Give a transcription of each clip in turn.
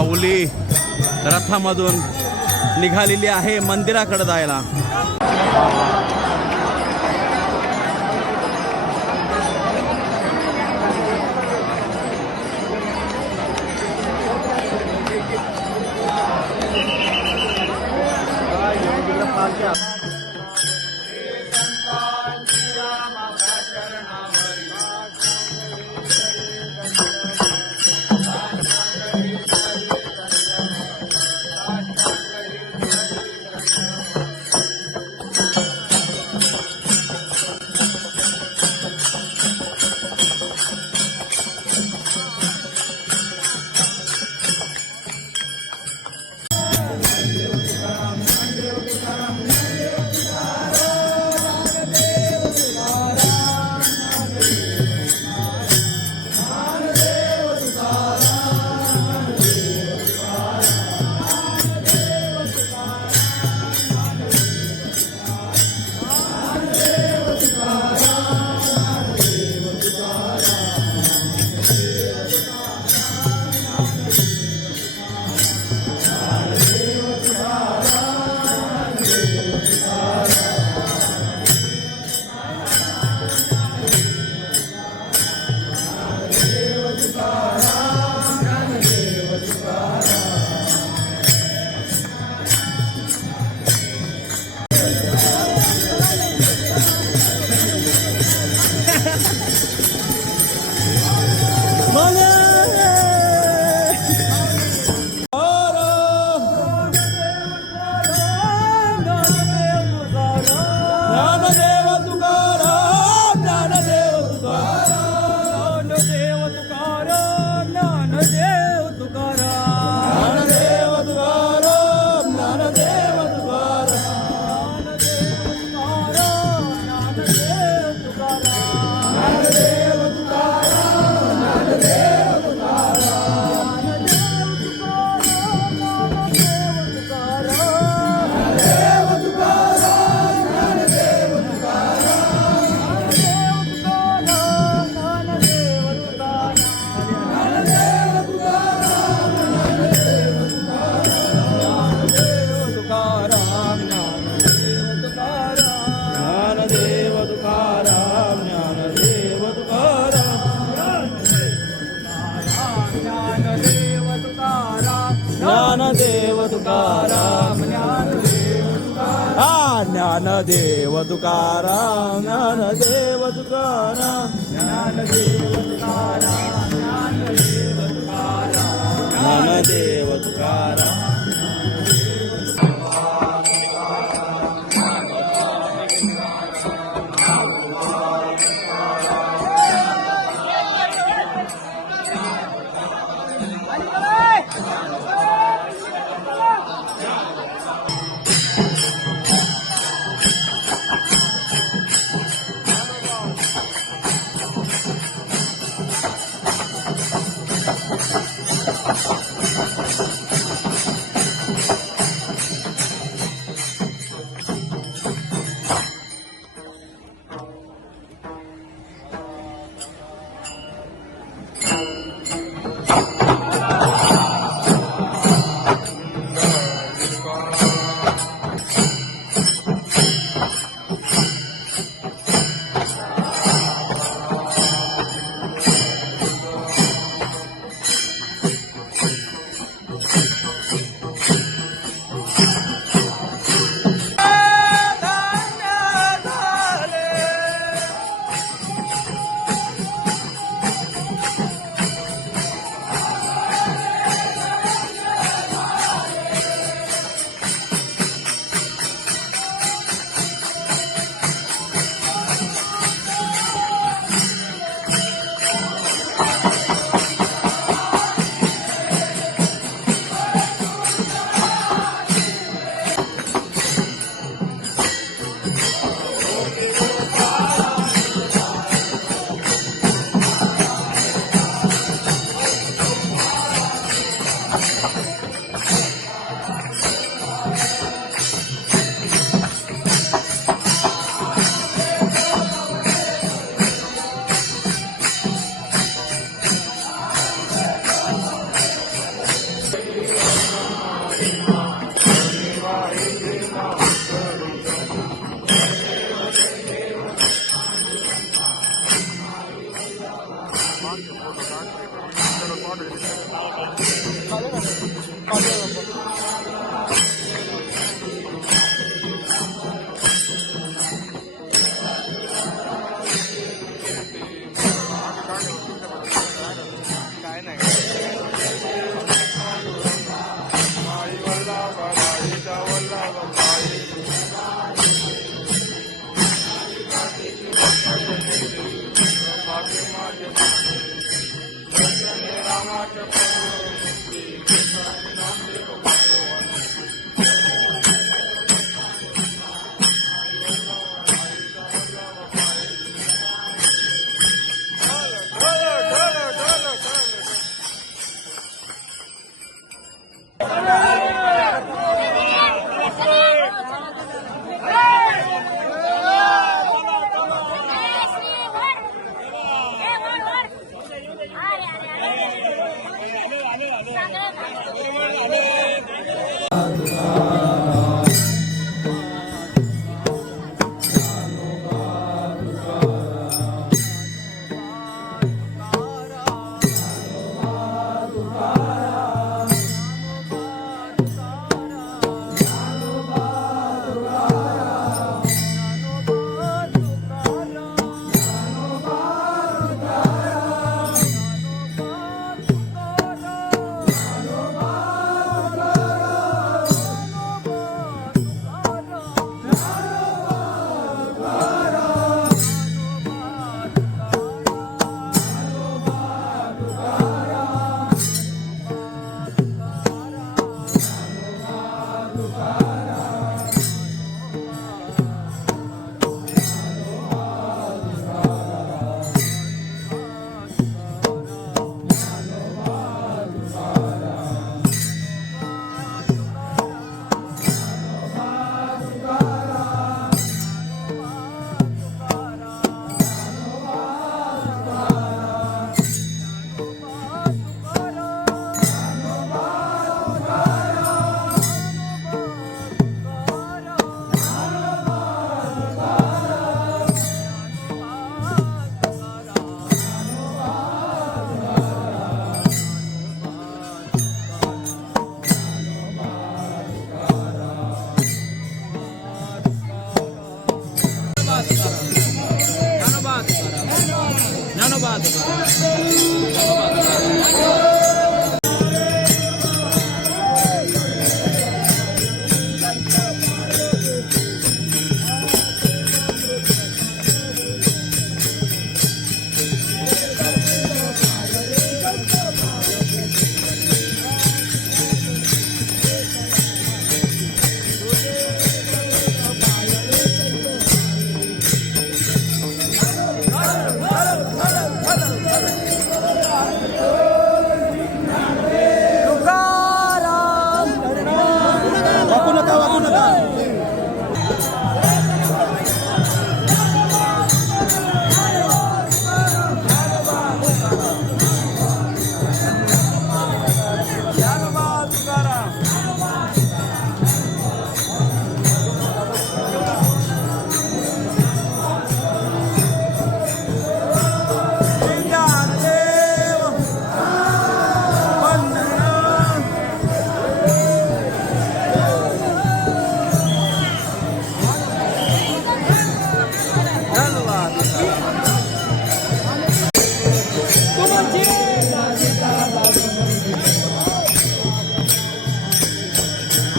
माऊली रथामधून निघालेली आहे मंदिराकडे जायला. ज्ञानदेव तुकाराम, ज्ञानदेव तुकाराम, ज्ञानदेव तुकाराम, ज्ञानदेव तुकाराम, ज्ञानदेव तुकाराम, ज्ञानदेव तुकाराम.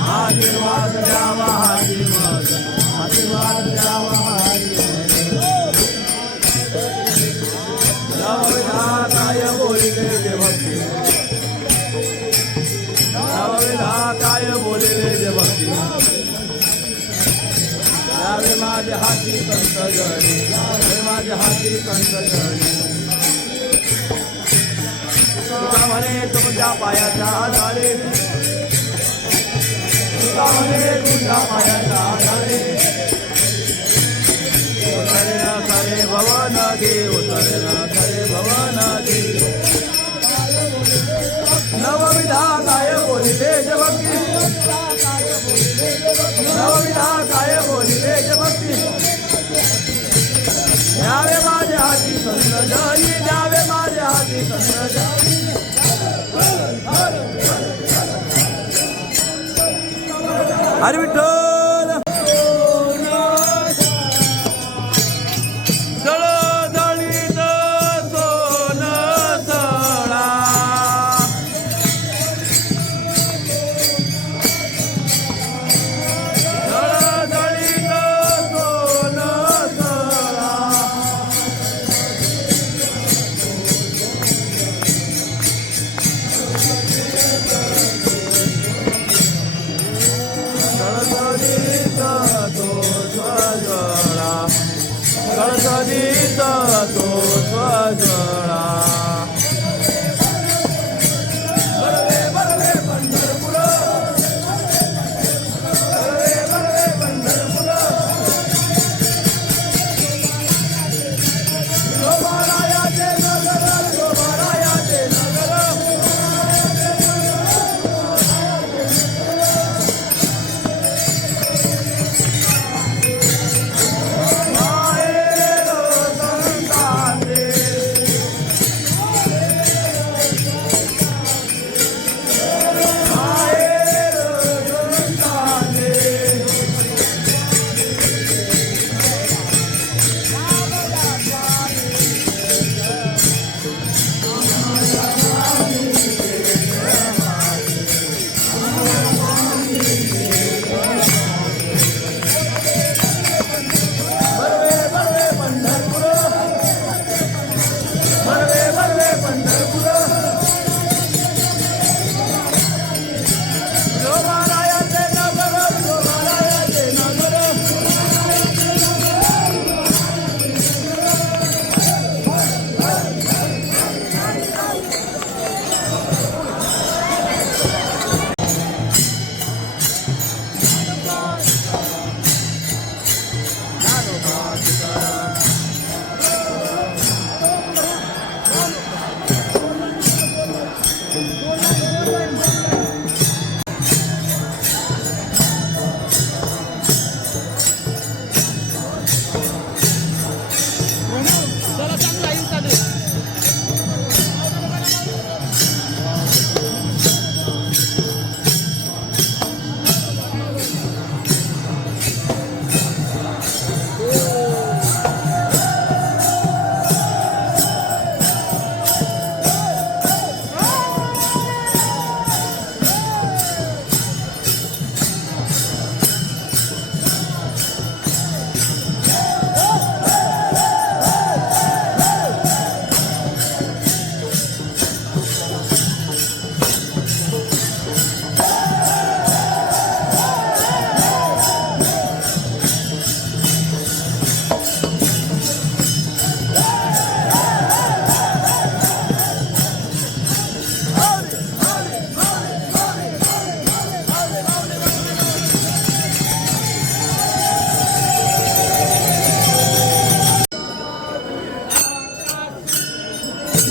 आशीर्वाद द्यावा आशीर्वाद द्यावा नवविधाताय बोलिले जे भक्ती नवविधाताय बोलिले जे भक्ती यावे माझे हाती कंठ जळी यावे माझे हाती कंठ जळी तुका म्हणे तुमच्या पायाचा आधारे तुका म्हणे तुझ्या पायाचा आधारे उतरे न करे भवन दे उतरे न करे भवन दे नवविधा काय बोलिले जे भक्ती नवविधा काय बोलिले जे भक्ती द्यावे माझ्या हाती संत जळी द्यावे माझ्या हाती संत जळी हरी विठ्ठल जळजळीत सोन सळा जळजळीत सोन सळा कळकळीत तो स्वजळा बरवे बरवे पंढरपूर बरवे बरवे पंढरपूर शोभारायाचे नगर शोभारायाचे नगर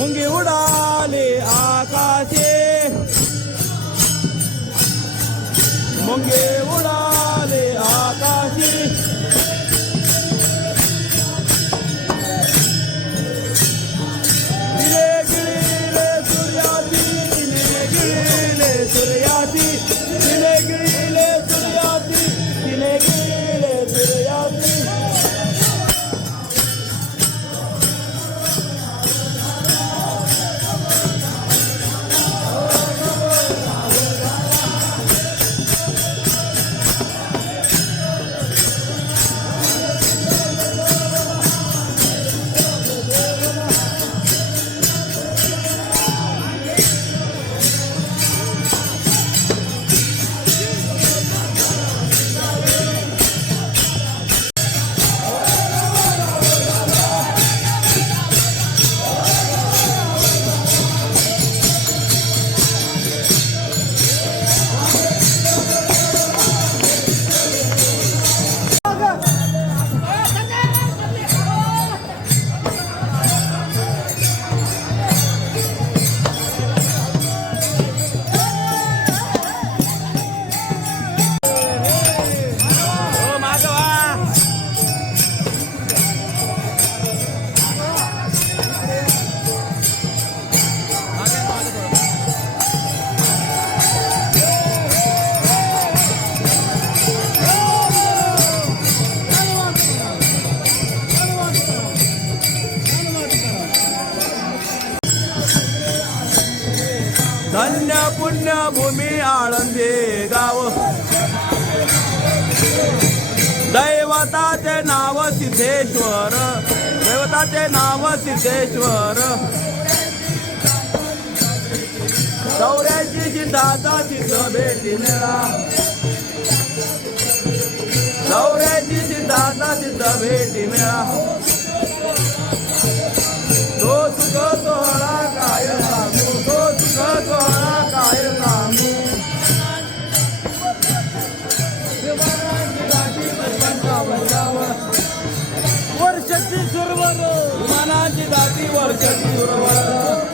मुंगी उडाले आकाशे मुंगे उडाले आकाशी दिले गिळले सूर्याची दिले गिळले सूर्याची दिले गिळले सूर्याची दिले गिळले सूर्याची धन्य पुण्य भूमी आळंदी गाव दैवताचे नाव सिद्धेश्वर दैवताचे नाव सिद्धेश्वर चौऱ्याची सिद्धाचा सिद्ध भेटी मेळा चौऱ्याची सिद्धाचा सिद्ध भेटी मेळा विमानाची दाटीवर छतीवर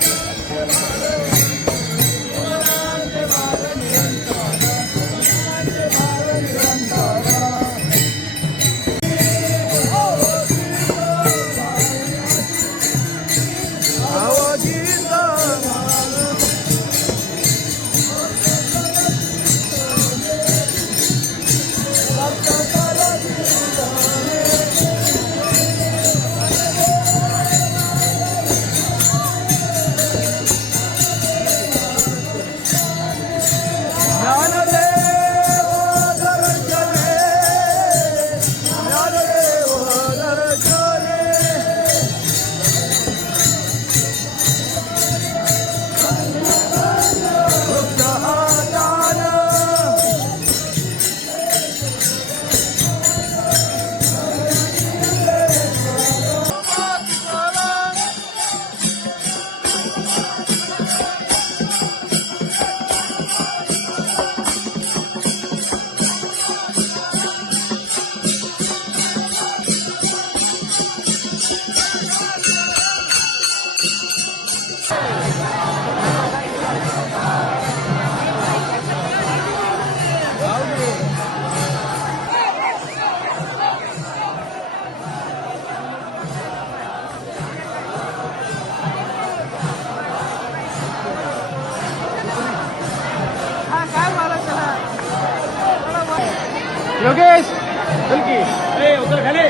योगेश चल की उतर खाली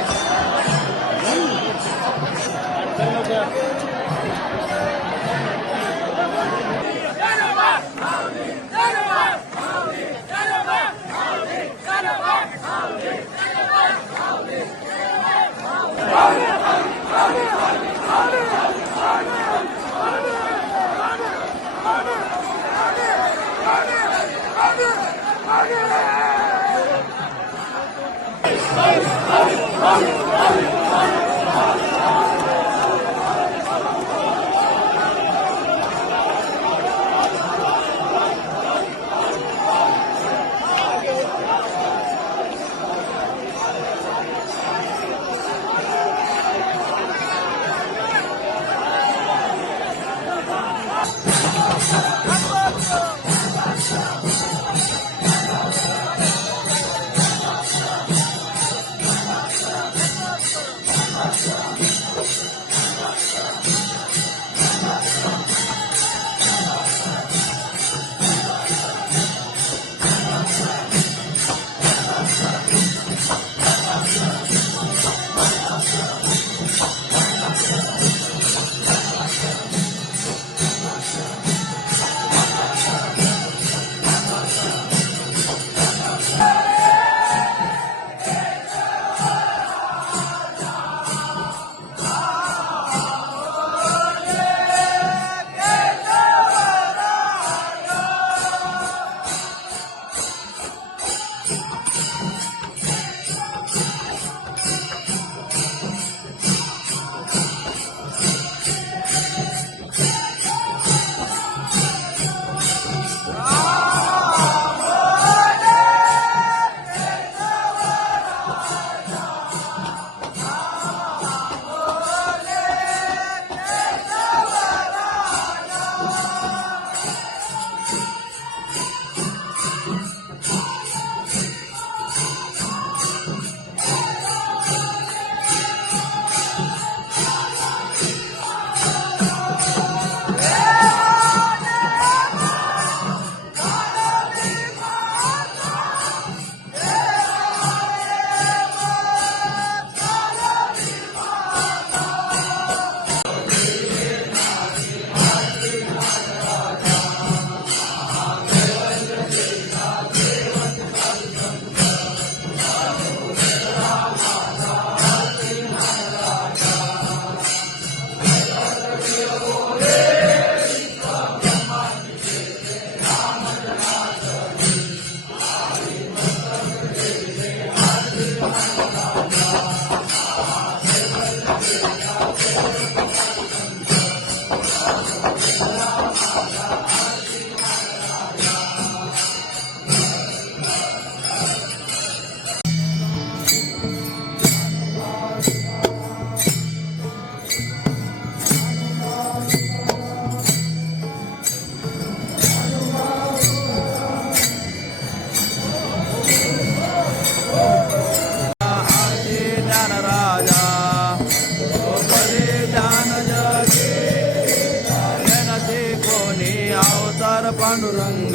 पांडुरंग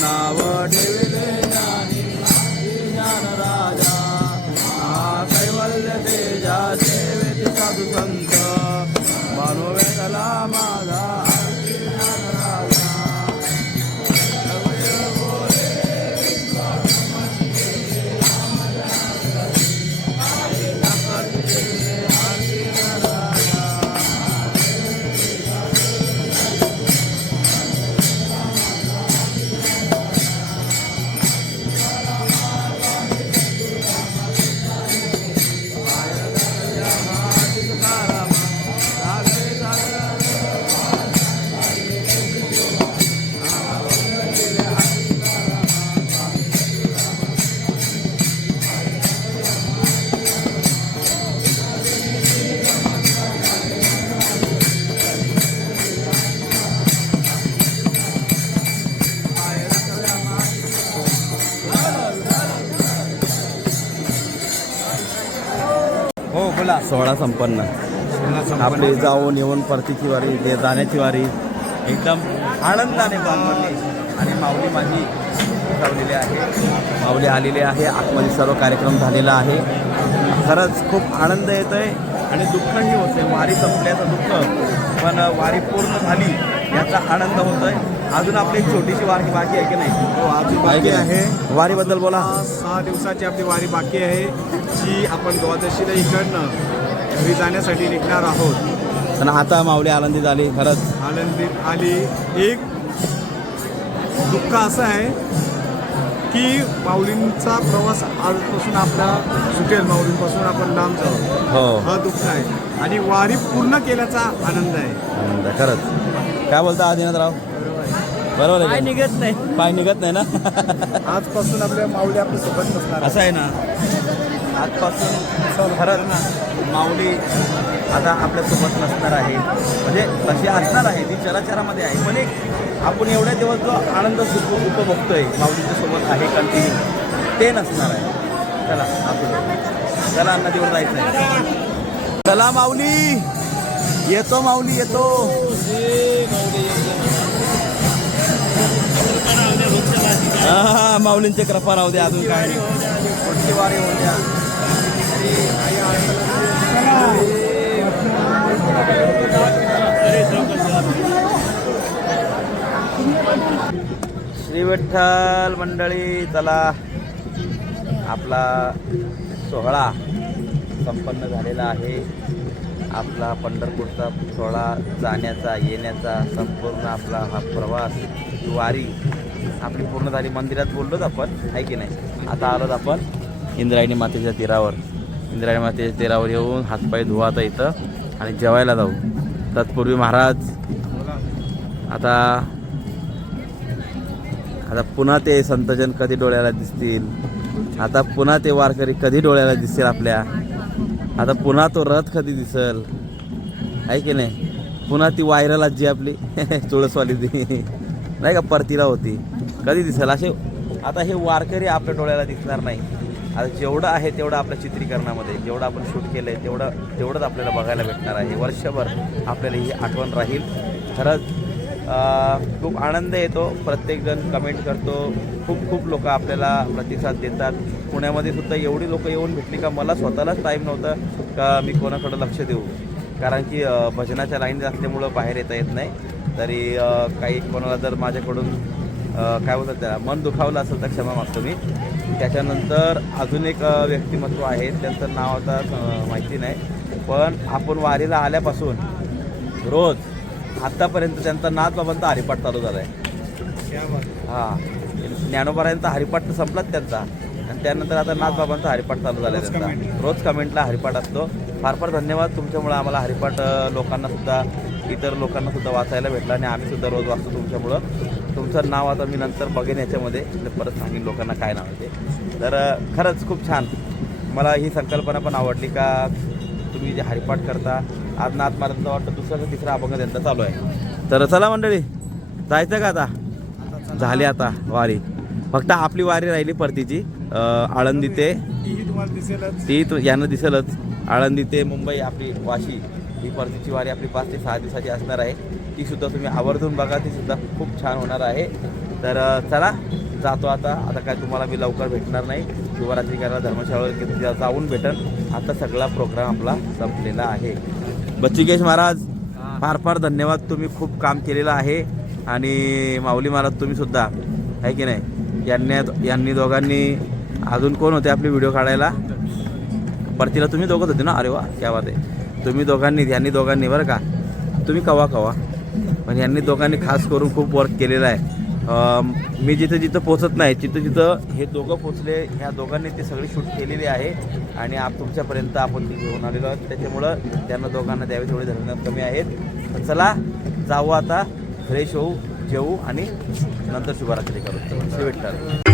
नाव ठेविले ज्ञानी ज्ञान राजा कैवल्य तेजा सेवेत साधू संत मनोवेदला माझा ज्ञान राजा हो बोला. सोहळा संपन्न. आपली जाऊन येऊन परतीची वारी ते जाण्याची वारी एकदम आनंदाने पार पडली. आणि माऊली माझी ठरलेली आहे, माऊली आलेली आहे. आतमध्ये सर्व कार्यक्रम झालेला आहे. खरंच खूप आनंद येतो आहे आणि दुःखही होते. वारी संपल्याचं दुःख, पण वारी पूर्ण झाली याचा आनंद होतो आहे. अजून आपली एक छोटीशी वारी बाकी आहे की नाही? हो अजून बाकी आहे. वारीबद्दल बोला. 6 दिवसाची आपली वारी बाकी आहे, जी आपण द्वादशीला इकडनं घरी जाण्यासाठी निघणार आहोत. पण आता माऊली आनंदी झाली. खरंच आनंदीत आली. एक दुःख असं आहे की माऊलींचा प्रवास आजपासून आपला सुटेल, माऊलींपासून आपण लांब जाऊ, हो, हा दुःख आहे. आणि वारी पूर्ण केल्याचा आनंद आहे. आनंद आहे. खरंच काय बोलता आदिनाथराव? बरोबर आहे. निघत नाही, पाय निघत नाही ना. आजपासून आपल्या माऊली आपल्या सोबत नसणार. असं आहे ना, आजपासून खरंच ना माऊली आता आपल्यासोबत नसणार आहे. म्हणजे तशी असणार आहे, ती चराचरामध्ये आहे. पण एक आपण एवढ्या दिवस जो आनंद उपभोगतोय माऊलीच्या सोबत आहे कंटिन्यू, ते नसणार आहे. चला आपण चला नदीवर जायचं आहे. चला माऊली येतो, माऊली येतो. हा, माऊलींची कृपा राहू द्या. अजून काय पुढची वारी होऊ द्या. श्री विठ्ठल मंडळी, चला आपला सोहळा संपन्न झालेला आहे. आपला पंढरपूरचा सोहळा जाण्याचा येण्याचा संपूर्ण आपला हा प्रवास, वारी आपली पूर्ण झाली. मंदिरात बोललोच आपण, आहे की नाही? आता आलोत आपण इंद्रायणी मातेच्या तीरावर. इंद्रायणी मातेच्या तीरावर येऊन हातपाय धुवा आता इथं आणि जेवायला जाऊ. तत्पूर्वी महाराज आता पुन्हा ते संतजन कधी डोळ्याला दिसतील, आता पुन्हा ते वारकरी कधी डोळ्याला दिसतील आपल्या, आता पुन्हा तो रथ कधी दिसल, आहे की नाही? पुन्हा ती व्हायरल आजी आपली तुळसवाली ती नाही का परतीला होती, कधी दिसेल? असे आता हे वारकरी आपल्या डोळ्याला दिसणार नाही. आता जेवढं आहे तेवढं आपल्या चित्रीकरणामध्ये जेवढं आपण शूट केलं आहे तेवढंच आपल्याला बघायला भेटणार आहे. वर्षभर आपल्याला ही आठवण राहील. खरंच खूप आनंद येतो. प्रत्येकजण कमेंट करतो, खूप लोक आपल्याला प्रतिसाद देतात. पुण्यामध्ये सुद्धा एवढी लोक येऊन भेटली का मला स्वतःलाच टाईम नव्हतं का मी कोणाकडं लक्ष देऊ, कारण की भजनाच्या लाईन असल्यामुळं बाहेर येत नाही. तरी काही कोणाला जर माझ्याकडून काय बोलतात त्याला मन दुखावलं असेल तर क्षमा मागतो मी. त्याच्यानंतर अजून एक व्यक्तिमत्व आहे, त्यांचं नाव आता माहिती नाही, पण आपण वारीला आल्यापासून रोज आत्तापर्यंत त्यांचा नाथबाबांचा हरिपाठ चालू झाला आहे. हां, ज्ञानोबारायांचा हरिपाठ संपलाच त्यांचा, आणि त्यानंतर आता नाथबाबांचा हरिपाठ चालू झाला आहे त्यांचा. रोज कमेंटला हरिपाठ असतो. फार धन्यवाद. तुमच्यामुळं आम्हाला हरिपाठ लोकांनासुद्धा, इतर लोकांनासुद्धा वाचायला भेटला आणि आम्हीसुद्धा रोज वाचतो तुमच्यामुळं. तुमचं नाव आता मी नंतर बघेन याच्यामध्ये, परत सांगेन लोकांना काय नाव आहे ते. तर खरंच खूप छान, मला ही संकल्पना पण आवडली का तुम्ही जे हरिपाठ करता. आज नाथ महाराजांचा वाटतं दुसरा का तिसरा अभंग त्यांचा चालू आहे. तर चला मंडळी, जायचं का आता? झाली आता वारी. फक्त आपली वारी राहिली परतीची. आळंदी ते तुम्हाला दिसेलच, ती यांना दिसेलच. आळंदी ते मुंबई आपली वाशी ही परतीची वारी आपली 5 ते 6 दिवसाची असणार आहे. ती सुद्धा तुम्ही आवर्जून बघा, ती सुद्धा खूप छान होणार आहे. तर चला जातो आता काय तुम्हाला मी लवकर भेटणार नाही. शिवरात्री करायला धर्मशाळेवर जाऊन भेटन. आता सगळा प्रोग्राम आपला संपलेला आहे. बच्चूकेश महाराज फार फार धन्यवाद, तुम्ही खूप काम केलेलं आहे. आणि माऊली महाराज तुम्ही सुद्धा आहे की नाही. यांनी दोघांनी, अजून कोण होते आपले व्हिडिओ काढायला, परतीला तुम्ही दोघंच होते ना. अरे वा, क्या बात आहे. तुम्ही यांनी दोघांनी बरं का, तुम्ही कवा पण यांनी दोघांनी खास करून खूप वर्क केलेलं आहे. मी जिथं पोचत नाही तिथं हे दोघं पोचले. ह्या दोघांनी ते सगळी शूट केलेली आहे आणि तुमच्यापर्यंत आपण ती घेऊन आलेलो आहोत. त्याच्यामुळं त्यांना दोघांना द्यावे थोडे धन्यवाद कमी आहेत. तर चला जाऊ आता, फ्रेश होऊ, जेवू आणि नंतर शुभरात्री करू. श्री विठ्ठल.